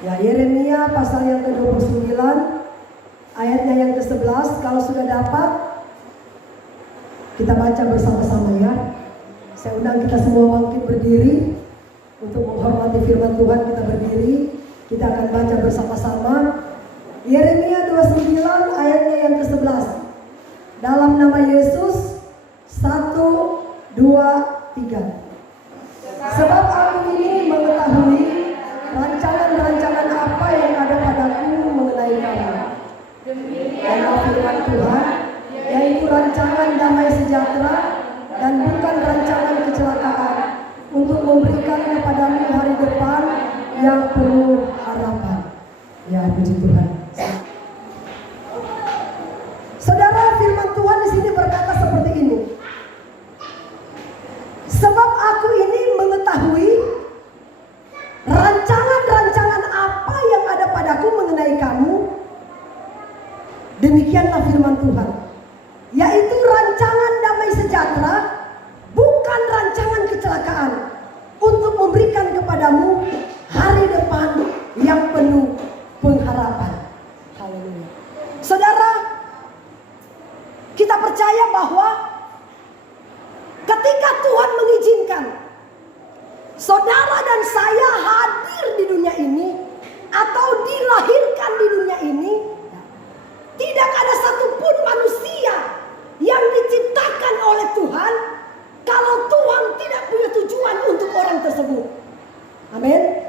Ya, Yeremia pasal yang ke-29 ayatnya yang ke-11. Kalau sudah dapat, kita baca bersama-sama ya. Saya undang kita semua bangkit berdiri untuk menghormati firman Tuhan. Kita berdiri, kita akan baca bersama-sama Yeremia 29 ayatnya yang ke-11. Dalam nama Yesus, 1, 2, 3. Sebab aku ini mengetahui rancangan-rancangan apa yang ada padaku mengenai kamu. Dan firman Tuhan, yaitu rancangan damai sejahtera dan bukan rancangan kecelakaan, untuk memberikan kepadamu hari depan yang penuh harapan. Ya, puji Tuhan. Saudara, firman Tuhan di sini berkata seperti ini. Sebab aku ini mengetahui rancangan-rancangan apa yang ada padaku mengenai kamu. Demikianlah firman Tuhan, yaitu rancangan damai sejahtera, bukan rancangan kecelakaan, untuk memberikan kepadamu hari depan yang penuh pengharapan. Haleluya. Saudara, kita percaya bahwa ketika Tuhan mengizinkan saudara dan saya hadir di dunia ini atau dilahirkan di dunia ini, tidak ada satupun manusia yang diciptakan oleh Tuhan kalau Tuhan tidak punya tujuan untuk orang tersebut. Amin.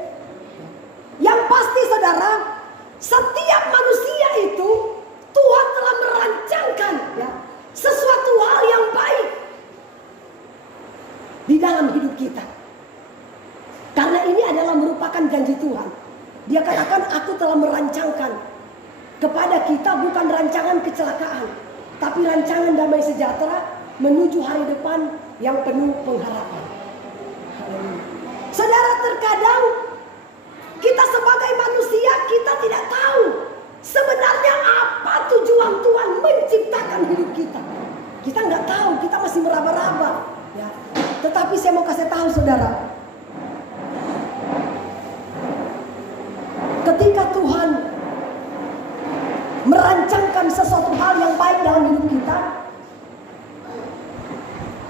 Yang pasti saudara, setiap manusia itu Tuhan telah merancangkan ya, sesuatu hal yang baik di dalam hidup kita. Karena ini adalah merupakan janji Tuhan. Dia katakan, aku telah merancangkan kepada kita bukan rancangan kecelakaan, tapi rancangan damai sejahtera menuju hari depan yang penuh pengharapan. Saudara, terkadang kita sebagai manusia, kita tidak tahu sebenarnya apa tujuan Tuhan menciptakan hidup kita. Kita nggak tahu, kita masih meraba-raba ya. Tetapi saya mau kasih tahu saudara, ketika Tuhan merancangkan sesuatu hal yang baik dalam hidup kita,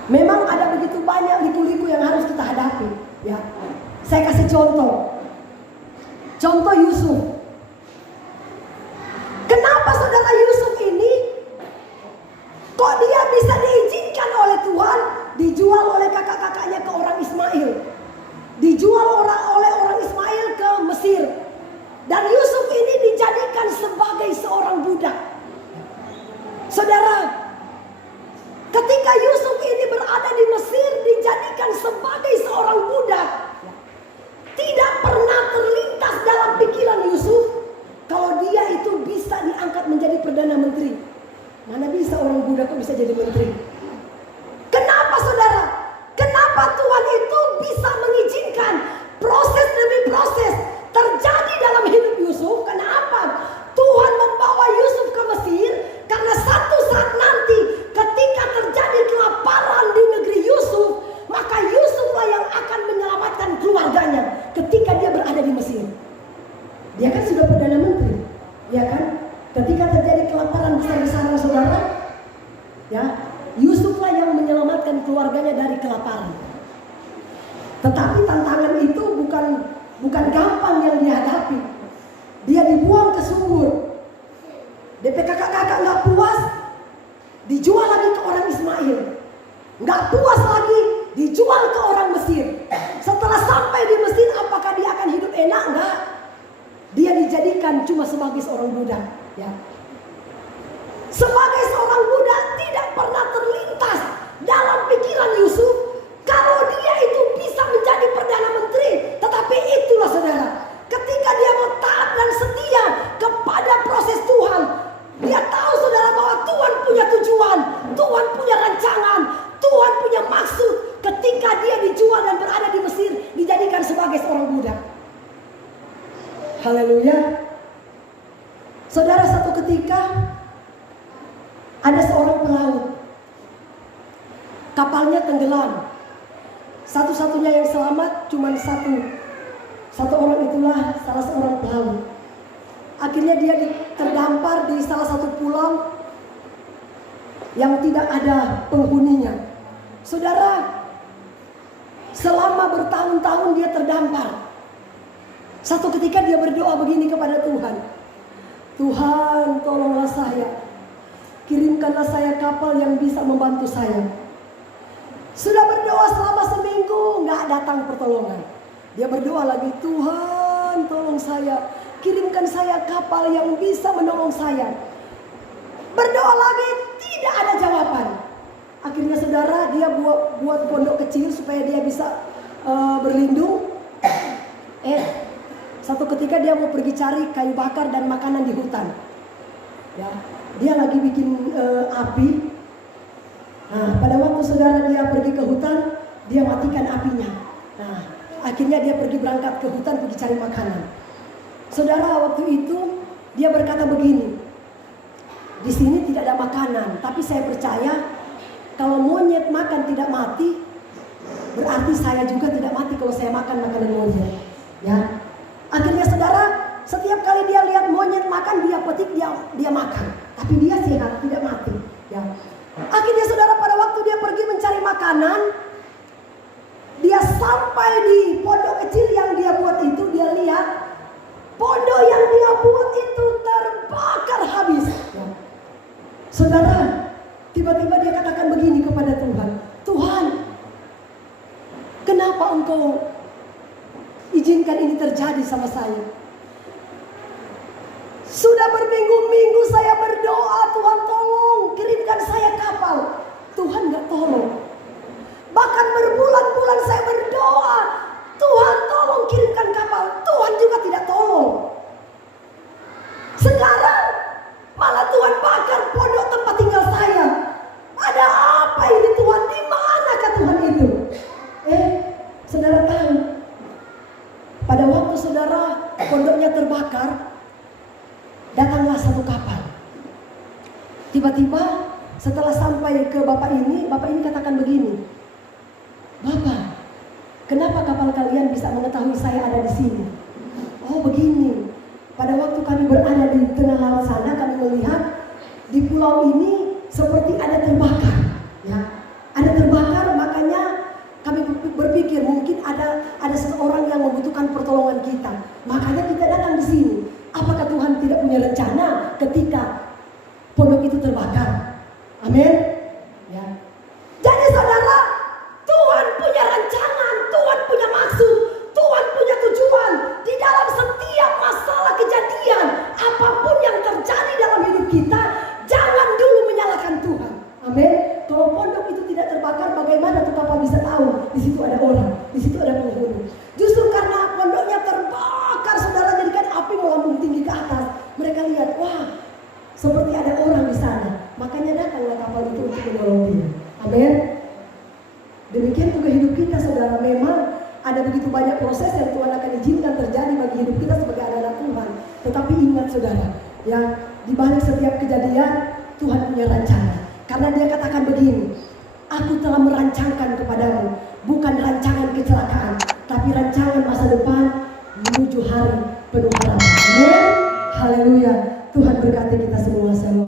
memang ada begitu banyak liku-liku yang harus kita hadapi ya. Saya kasih contoh Yusuf. Kenapa saudara Yusuf ini kok dia bisa diizinkan oleh Tuhan dijual oleh kakak-kakaknya ke orang Ismail, dijual oleh orang Ismail ke Mesir, dan Yusuf ini dijadikan sebagai seorang budak. Saudara, ketika Yusuf ini berada di Mesir dijadikan sebagai seorang budak, tidak pernah terlintas dalam pikiran Yusuf kalau dia itu bisa diangkat menjadi Perdana Menteri. Mana bisa orang budak kok bisa jadi menteri? Kenapa saudara? Kenapa Tuhan itu bisa mengizinkan proses demi proses terjadi dalam hidup Yusuf? Kenapa? Tuhan membawa Yusuf ke Mesir karena satu saat nanti ketika terjadi kelaparan di negeri Yusuf, maka Yusuflah yang akan menyelamatkan keluarganya ketika dia berada di Mesir. Dia kan sudah Perdana Menteri, ya kan? Ketika terjadi kelaparan besar-besaran saudara, ya, Yusuflah yang menyelamatkan keluarganya dari kelaparan. Tetapi tantangan itu bukan gampang yang dihadapi. Dia dibuang ke sumur. DP kakak-kakak nggak puas, dijual lagi ke orang Ismail. Nggak puas lagi, dijual ke orang Mesir. Setelah sampai di Mesir, apakah dia akan hidup enak? Enggak. Dia dijadikan cuma sebagai seorang budak. Ya. Sebagai seorang budak tidak pernah terlintas dalam pikiran Yusuf kalau dia itu bisa menjadi Perdana Menteri. Tetapi itulah saudara, ketika dia mau taat dan setia kepada proses Tuhan, dia tahu saudara bahwa Tuhan punya tujuan, Tuhan punya rancangan, Tuhan punya maksud. Ketika dia dijual dan berada di Mesir, dijadikan sebagai seorang budak. Haleluya. Saudara, satu ketika ada seorang pelaut, kapalnya tenggelam. Satu-satunya yang selamat cuma satu orang, itulah salah seorang pelaut. yang tidak ada penghuninya. Saudara, selama bertahun-tahun dia terdampar. Satu ketika dia berdoa begini kepada Tuhan. Tuhan, tolonglah saya. Kirimkanlah saya kapal yang bisa membantu saya. Sudah berdoa selama seminggu, nggak datang pertolongan. Dia berdoa lagi, Tuhan tolong saya. Kirimkan saya kapal yang bisa menolong saya. Berdoa lagi, tidak ada jawaban. Akhirnya saudara, dia buat pondok kecil supaya dia bisa berlindung. Satu ketika dia mau pergi cari kayu bakar dan makanan di hutan. Ya, dia lagi bikin api. Nah, pada waktu saudara dia pergi ke hutan, dia matikan apinya. Nah, akhirnya dia pergi berangkat ke hutan pergi cari makanan. Saudara, waktu itu dia berkata begini, di sini tidak ada makanan, tapi saya percaya kalau monyet makan tidak mati, berarti saya juga tidak mati kalau saya makan makanan monyet. Ya. Akhirnya saudara, setiap kali dia lihat monyet makan, dia petik, dia makan. Tapi dia sehat, tidak mati. Ya. Akhirnya saudara, pada waktu dia pergi mencari makanan, dia sampai di pondok kecil yang dia buat itu, dia lihat pondok yang dia buat itu terbakar habis. Ya. Saudara, tiba-tiba dia katakan begini kepada Tuhan, Tuhan, kenapa Engkau izinkan ini terjadi sama saya? Sudah berminggu-minggu saya berdoa, Tuhan tolong kirimkan saya kapal. Tuhan gak tolong. Bahkan berbulan-bulan saya berdoa, Tuhan tolong kirimkan kapal. Tuhan juga tidak tolong. Sekarang malah Tuhan bakar pondok tempat tinggal saya. Ada apa ini Tuhan? Di manakah Tuhan itu? Saudara tahu, pada waktu saudara pondoknya terbakar, datanglah satu kapal. Tiba-tiba setelah sampai ke bapak ini katakan begini, Bapak, kenapa kapal kalian bisa mengetahui saya ada di sini? Oh begini, pada waktu kami berada di tengah laut sana, kami melihat di pulau ini seperti ada terbakar. Ya, ada terbakar, makanya kami berpikir mungkin ada seseorang yang membutuhkan pertolongan kita. Makanya kita datang di sini. Apakah Tuhan tidak punya rencana ketika pondok itu terbakar? Amin. Ya. Jadi saudara, Tuhan punya rancangan, Tuhan punya maksud, Tuhan punya tujuan di dalam setiap masalah kejadian. Apapun yang terjadi dalam hidup kita, jangan dulu menyalahkan Tuhan. Amin. Kalau pondok itu tidak terbakar, bagaimana tuh kapal bisa tahu di situ ada orang, di situ ada penghuni? Justru karena pondoknya terbakar, saudara, jadikan api melambung tinggi ke atas. Mereka lihat, wah, seperti ada orang di sana. Makanya datanglah kapal itu untuk menolong dia. Amin. Demikian juga hidup kita, saudara. Memang ada begitu banyak proses yang Tuhan akan izinkan terjadi bagi hidup kita sebagai anak-anak Tuhan. Tetapi ingat saudara, ya, di balik setiap kejadian Tuhan punya rencana. Karena dia katakan begini, aku telah merancangkan kepadamu bukan rancangan kecelakaan, tapi rancangan masa depan menuju hari penuh harapan. Amin. Haleluya. Tuhan berkati kita semua.